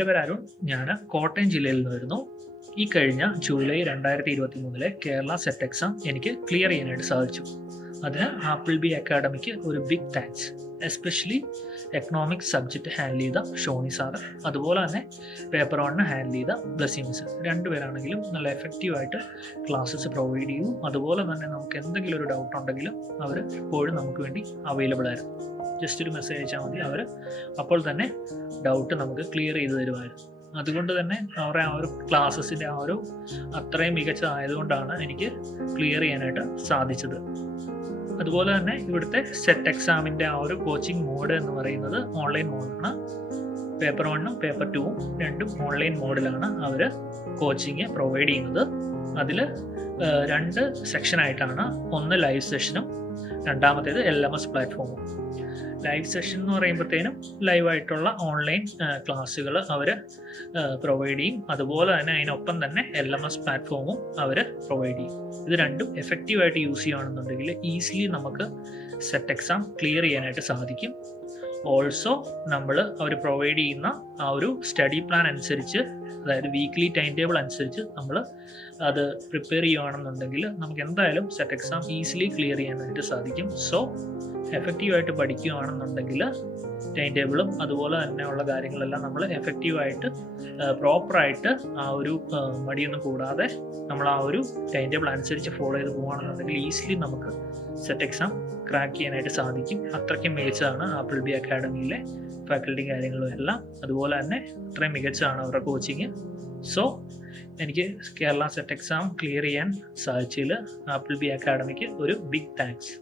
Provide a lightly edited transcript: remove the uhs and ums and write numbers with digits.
എൻ്റെ പേര് അരുൺ. ഞാൻ കോട്ടയം ജില്ലയിൽ നിന്ന് വരുന്നു. ഈ കഴിഞ്ഞ ജൂലൈ 2023 കേരള സെറ്റ് എക്സാം എനിക്ക് ക്ലിയർ ചെയ്യാനായിട്ട് സാധിച്ചു. അതിന് ആപ്പിൾ ബി അക്കാഡമിക്ക് ഒരു big thanks. Especially economics subject handle ചെയ്ത ഷോണി സാറ്, അതുപോലെ തന്നെ പേപ്പർ 1 ഹാൻഡിൽ ചെയ്ത ബ്ലസ്സി മിസ്, രണ്ടുപേരാണെങ്കിലും നല്ല എഫക്റ്റീവായിട്ട് ക്ലാസ്സസ് പ്രൊവൈഡ് ചെയ്യും. അതുപോലെ തന്നെ നമുക്ക് എന്തെങ്കിലും ഒരു ഡൗട്ട് ഉണ്ടെങ്കിലും അവർ എപ്പോഴും നമുക്ക് വേണ്ടി അവൈലബിൾ ആയിരുന്നു. ജസ്റ്റ് ഒരു മെസ്സേജ് അയച്ചാൽ മതി, അവർ അപ്പോൾ തന്നെ ഡൗട്ട് നമുക്ക് ക്ലിയർ ചെയ്ത് തരുമായിരുന്നു. അതുകൊണ്ട് തന്നെ അവരുടെ ആ ഒരു ക്ലാസ്സസിൻ്റെ അത്രയും മികച്ചതായതുകൊണ്ടാണ് എനിക്ക് ക്ലിയർ ചെയ്യാനായിട്ട് സാധിച്ചത്. അതുപോലെ തന്നെ ഇവിടുത്തെ സെറ്റ് എക്സാമിൻ്റെ കോച്ചിങ് മോഡ് എന്ന് പറയുന്നത് ഓൺലൈൻ മോഡാണ്. പേപ്പർ 1ഉം പേപ്പർ 2ഉം രണ്ടും ഓൺലൈൻ മോഡിലാണ് അവർ കോച്ചിങ് പ്രൊവൈഡ് ചെയ്യുന്നത്. അതിൽ 2 സെക്ഷനായിട്ടാണ്. ഒന്ന് ലൈവ് സെഷനും രണ്ടാമത്തേത് LMS പ്ലാറ്റ്ഫോമും. ലൈവ് സെഷൻ എന്ന് പറയുമ്പോഴത്തേനും ലൈവായിട്ടുള്ള ഓൺലൈൻ ക്ലാസ്സുകൾ അവർ പ്രൊവൈഡ് ചെയ്യും. അതുപോലെ തന്നെ അതിനൊപ്പം തന്നെ LMS പ്ലാറ്റ്ഫോമും അവർ പ്രൊവൈഡ് ചെയ്യും. ഇത് രണ്ടും എഫക്റ്റീവായിട്ട് യൂസ് ചെയ്യുകയാണെന്നുണ്ടെങ്കിൽ ഈസിലി നമുക്ക് സെറ്റ് എക്സാം ക്ലിയർ ചെയ്യാനായിട്ട് സാധിക്കും. ഓൾസോ നമ്മൾ അവർ പ്രൊവൈഡ് ചെയ്യുന്ന സ്റ്റഡി പ്ലാൻ അനുസരിച്ച്, അതായത് വീക്ക്ലി ടൈം ടേബിൾ അനുസരിച്ച് നമ്മൾ അത് പ്രിപ്പയർ ചെയ്യുകയാണെന്നുണ്ടെങ്കിൽ നമുക്ക് എന്തായാലും സെറ്റ് എക്സാം ഈസിലി ക്ലിയർ ചെയ്യാനായിട്ട് സാധിക്കും. സോ എഫക്റ്റീവായിട്ട് പഠിക്കുകയാണെന്നുണ്ടെങ്കിൽ ടൈം ടേബിളും അതുപോലെ തന്നെയുള്ള കാര്യങ്ങളെല്ലാം നമ്മൾ എഫക്റ്റീവായിട്ട് പ്രോപ്പറായിട്ട് മടിയൊന്നും കൂടാതെ നമ്മൾ ടൈം ടേബിൾ അനുസരിച്ച് ഫോളോ ചെയ്ത് പോകുകയാണെന്നുണ്ടെങ്കിൽ ഈസിലി നമുക്ക് സെറ്റ് എക്സാം ക്രാക്ക് ചെയ്യാനായിട്ട് സാധിക്കും. അത്രയ്ക്കും മികച്ചതാണ് ആപ്പിൾ ബി അക്കാഡമിയിലെ ഫാക്കൽറ്റി കാര്യങ്ങളും എല്ലാം. അതുപോലെ തന്നെ അത്രയും മികച്ചതാണ് അവരുടെ കോച്ചിങ്. സോ എനിക്ക് കേരള സെറ്റ് എക്സാം ക്ലിയർ ചെയ്യാൻ സാധിച്ചതിൽ ആപ്പിൾ ബി അക്കാഡമിക്ക് ഒരു ബിഗ് താങ്ക്സ്.